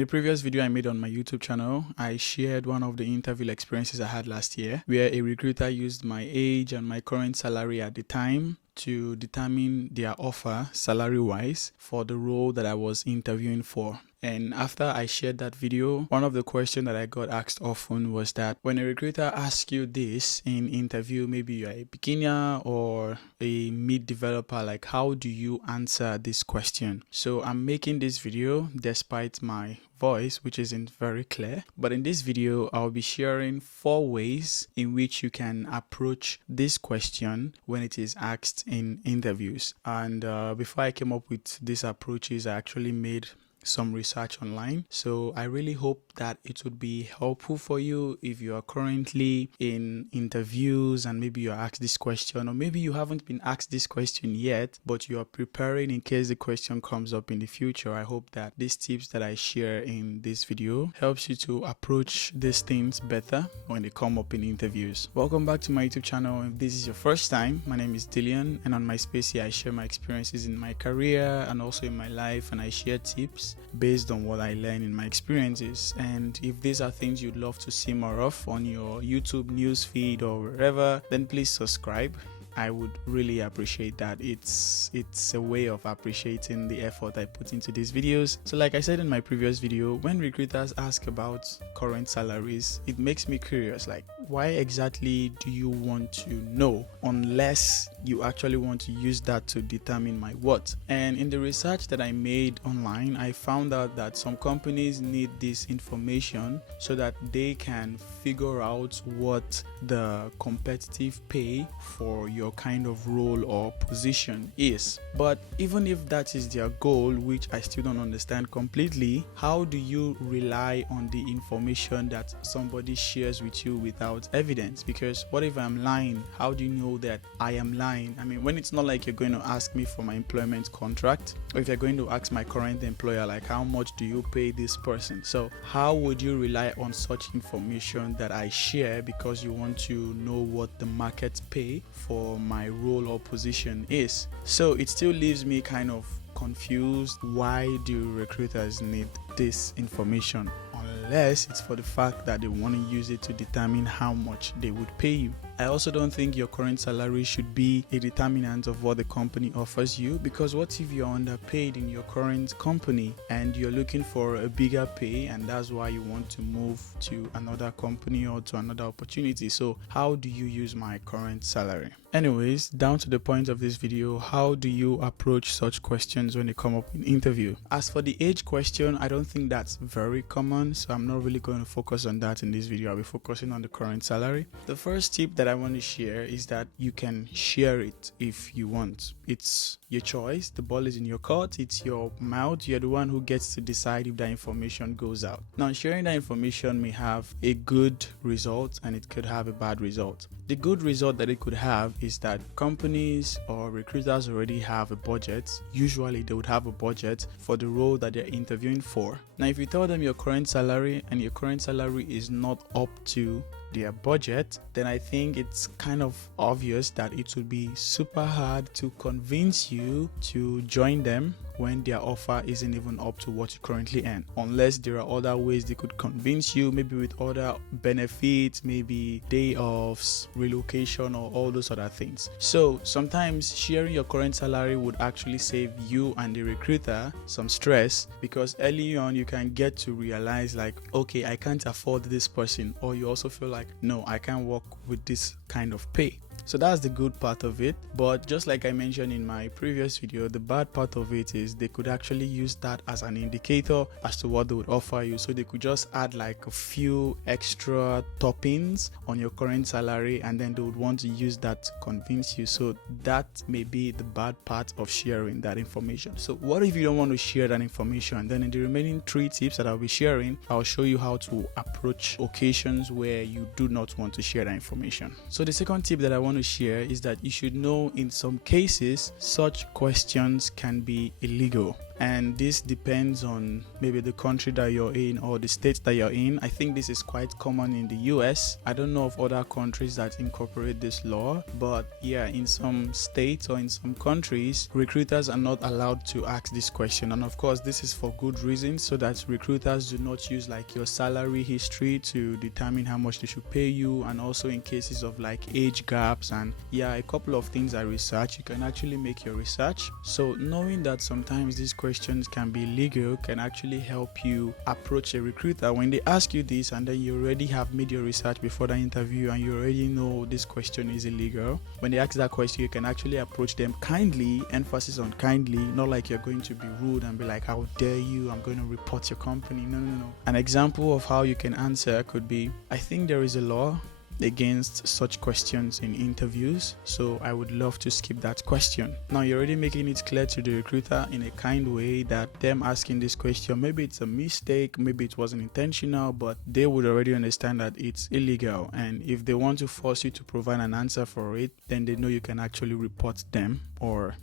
the previous video I made on my YouTube channel, I shared one of the interview experiences I had last year where a recruiter used my age and my current salary at the time to determine their offer salary-wise for the role that I was interviewing for. And after I shared that video, one of the questions that I got asked often was that when a recruiter asks you this in interview, maybe you're a beginner or a mid developer, like how do you answer this question? So I'm making this video despite my voice, which isn't very clear, but in this video I'll be sharing 4 ways in which you can approach this question when it is asked in interviews. And before I came up with these approaches, I actually made some research online, so I really hope that it would be helpful for you if you are currently in interviews and maybe you're asked this question, or maybe you haven't been asked this question yet but you are preparing in case the question comes up in the future. I hope that these tips that I share in this video helps you to approach these things better when they come up in interviews. Welcome back to my YouTube channel. If this is your first time, my name is Dillion, and on my space here I share my experiences in my career and also in my life, and I share tips based on what I learn in my experiences. And if these are things you'd love to see more of on your YouTube news feed or wherever, then please subscribe. I would really appreciate that. It's a way of appreciating the effort I put into these videos. So like I said in my previous video, when recruiters ask about current salaries, it makes me curious, like why exactly do you want to know unless you actually want to use that to determine my worth? And in the research that I made online, I found out that some companies need this information so that they can figure out what the competitive pay for your kind of role or position is. But even if that is their goal, which I still don't understand completely, how do you rely on the information that somebody shares with you without evidence? Because what if I'm lying? How do you know that I am lying? I mean, when it's not like you're going to ask me for my employment contract, or if you're going to ask my current employer, like how much do you pay this person? So how would you rely on such information that I share because you want to know what the market pay for my role or position is? So it still leaves me kind of confused. Why do recruiters need this information unless it's for the fact that they want to use it to determine how much they would pay you? I also don't think your current salary should be a determinant of what the company offers you, because what if you're underpaid in your current company and you're looking for a bigger pay and that's why you want to move to another company or to another opportunity? So how do you use my current salary? Anyways, down to the point of this video, how do you approach such questions when they come up in interview? As for the age question, I don't think that's very common, so I'm not really going to focus on that in this video. I'll be focusing on the current salary. The first tip that I want to share is that you can share it if you want. It's your choice. The ball is in your court. It's your mouth. You're the one who gets to decide if that information goes out. Now, sharing that information may have a good result and it could have a bad result. The good result that it could have is that companies or recruiters already have a budget. Usually they would have a budget for the role that they're interviewing for. Now, if you tell them your current salary and your current salary is not up to their budget, then I think it's kind of obvious that it would be super hard to convince you to join them when their offer isn't even up to what you currently earn, unless there are other ways they could convince you, maybe with other benefits, maybe day offs, relocation, or all those other things. So sometimes sharing your current salary would actually save you and the recruiter some stress, because early on you can get to realize like, okay, I can't afford this person, or you also feel like, no, I can't work with this kind of pay. So that's the good part of it. But just like I mentioned in my previous video, the bad part of it is they could actually use that as an indicator as to what they would offer you. So they could just add like a few extra toppings on your current salary, and then they would want to use that to convince you. So that may be the bad part of sharing that information. So what if you don't want to share that information? Then in the remaining 3 tips that I'll be sharing, I'll show you how to approach occasions where you do not want to share that information. So the second tip that I want to share is that you should know in some cases such questions can be illegal. and this depends on maybe the country that you're in or the state that you're in. I think this is quite common in the US. I don't know of other countries that incorporate this law, but yeah, in some states or in some countries, recruiters are not allowed to ask this question. And of course, this is for good reasons, so that recruiters do not use like your salary history to determine how much they should pay you, and also in cases of like age gaps and yeah, a couple of things are research. You can actually make your research. So knowing that sometimes these questions can be legal can actually help you approach a recruiter when they ask you this, and then you already have made your research before the interview and you already know this question is illegal. When they ask that question, you can actually approach them kindly, emphasis on kindly, not like you're going to be rude and be like, how dare you, I'm going to report your company. No. An example of how you can answer could be, I think there is a law against such questions in interviews, so I would love to skip that question. Now you're already making it clear to the recruiter in a kind way that them asking this question, maybe it's a mistake, maybe it wasn't intentional, but they would already understand that it's illegal, and if they want to force you to provide an answer for it, then they know you can actually report them or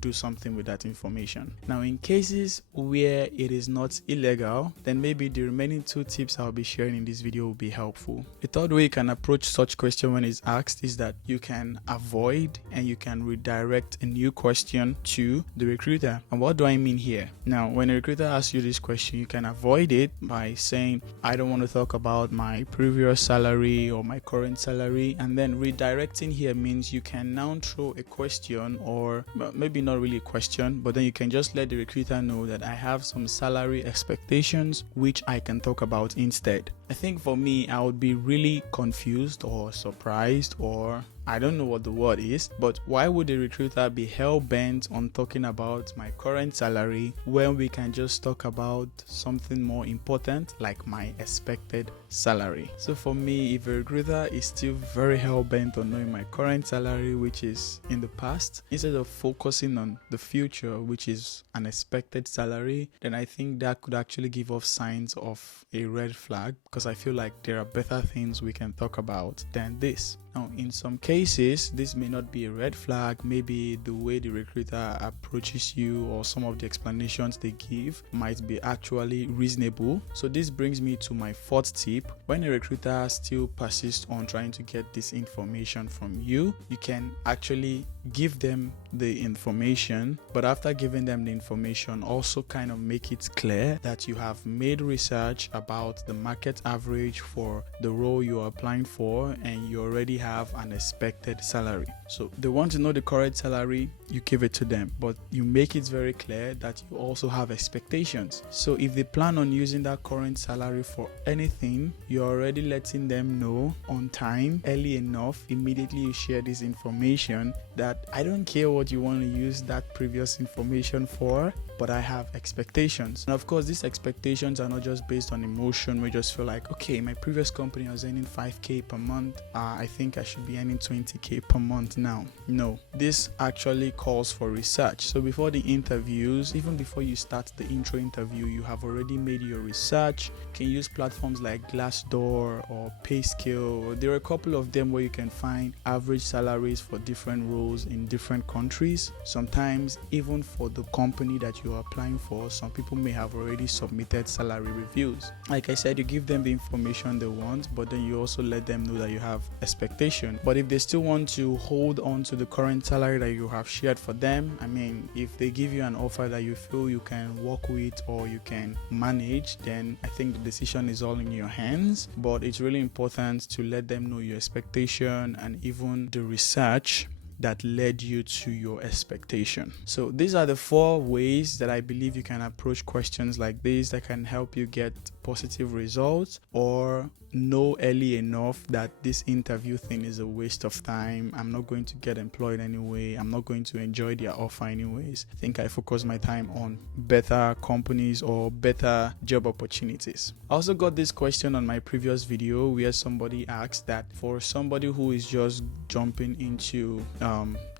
do something with that information. Now in cases where it is not illegal, then maybe the remaining 2 tips I'll be sharing in this video will be helpful. The third way you can approach such question when it's asked is that you can avoid and you can redirect a new question to the recruiter. And what do I mean here? Now when a recruiter asks you this question, you can avoid it by saying, I don't want to talk about my previous salary or my current salary, and then redirecting here means you can now throw a question, or maybe not really a question, but then you can just let the recruiter know that I have some salary expectations which I can talk about instead. I think for me, I would be really confused or surprised, or I don't know what the word is, but why would a recruiter be hell-bent on talking about my current salary when we can just talk about something more important like my expected salary? So for me, if a recruiter is still very hell-bent on knowing my current salary, which is in the past, instead of focusing on the future, which is an expected salary, then I think that could actually give off signs of a red flag, because I feel like there are better things we can talk about than this. Now, in some cases, this may not be a red flag. Maybe the way the recruiter approaches you or some of the explanations they give might be actually reasonable. So this brings me to my 4th tip. When a recruiter still persists on trying to get this information from you, you can actually give them the information, but after giving them the information, also kind of make it clear that you have made research about the market average for the role you are applying for, and you already have an expected salary. So they want to know the correct salary, you give it to them, but you make it very clear that you also have expectations. So if they plan on using that current salary for anything, you're already letting them know on time, early enough. Immediately you share this information that I don't care what you want to use that previous information for, but I have expectations. And of course, these expectations are not just based on emotion. We just feel like, okay, my previous company I was earning 5k per month. I think I should be earning 20k per month now. No, this actually calls for research. So before the interviews, even before you start the intro interview, you have already made your research. You can use platforms like Glassdoor or PayScale. There are a couple of them where you can find average salaries for different roles in different countries. Sometimes even for the company that you are applying for, some people may have already submitted salary reviews. Like I said, you give them the information they want, but then you also let them know that you have expectation. But if they still want to hold on to the current salary that you have shared for them, I mean, if they give you an offer that you feel you can work with or you can manage, then I think the decision is all in your hands. But it's really important to let them know your expectation and even the research that led you to your expectation. So these are the 4 ways that I believe you can approach questions like this that can help you get positive results, or know early enough that this interview thing is a waste of time. I'm not going to get employed anyway. I'm not going to enjoy their offer anyways. I think I focus my time on better companies or better job opportunities. I also got this question on my previous video where somebody asked that for somebody who is just jumping into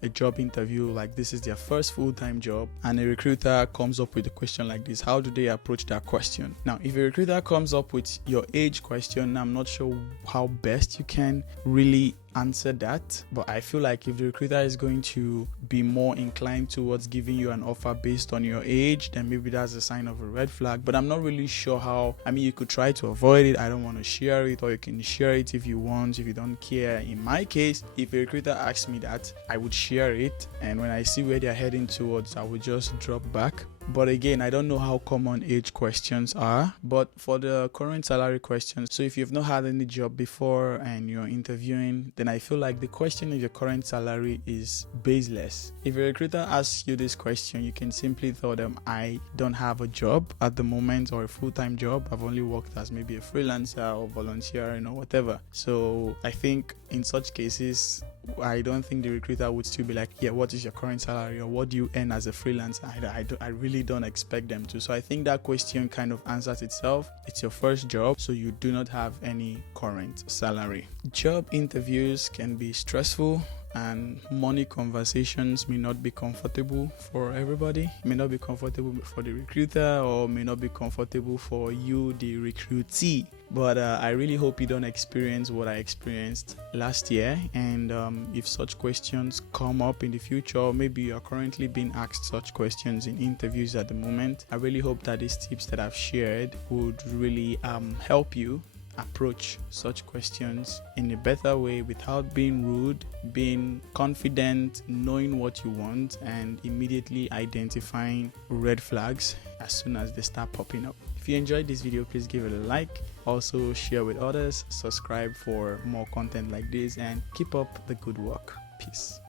a job interview, like this is their first full-time job, and a recruiter comes up with a question like this, how do they approach that question? Now, if a recruiter comes up with your age question, I'm not sure how best you can really answer that, but I feel like if the recruiter is going to be more inclined towards giving you an offer based on your age, then maybe that's a sign of a red flag. But I'm not really sure how. I mean, you could try to avoid it. I don't want to share it, or you can share it if you want, if you don't care. In my case, if a recruiter asks me that, I would share it, and when I see where they're heading towards, I would just drop back. But again, I don't know how common age questions are, but for the current salary questions, so if you've not had any job before and you're interviewing, then I feel like the question of your current salary is baseless. If a recruiter asks you this question, you can simply tell them, I don't have a job at the moment, or a full-time job. I've only worked as maybe a freelancer or volunteering or whatever. So I think in such cases, I don't think the recruiter would still be like, yeah, what is your current salary, or what do you earn as a freelancer? I really don't expect them to. So I think that question kind of answers itself. It's your first job, so you do not have any current salary. Job interviews can be stressful, and money conversations may not be comfortable for everybody. It may not be comfortable for the recruiter, or may not be comfortable for you, the recruitee. But I really hope you don't experience what I experienced last year. And if such questions come up in the future, or maybe you are currently being asked such questions in interviews at the moment, I really hope that these tips that I've shared would really help you approach such questions in a better way, without being rude, being confident, knowing what you want, and immediately identifying red flags as soon as they start popping up. If you enjoyed this video, please give it a like. Also share with others, subscribe for more content like this, and keep up the good work. Peace.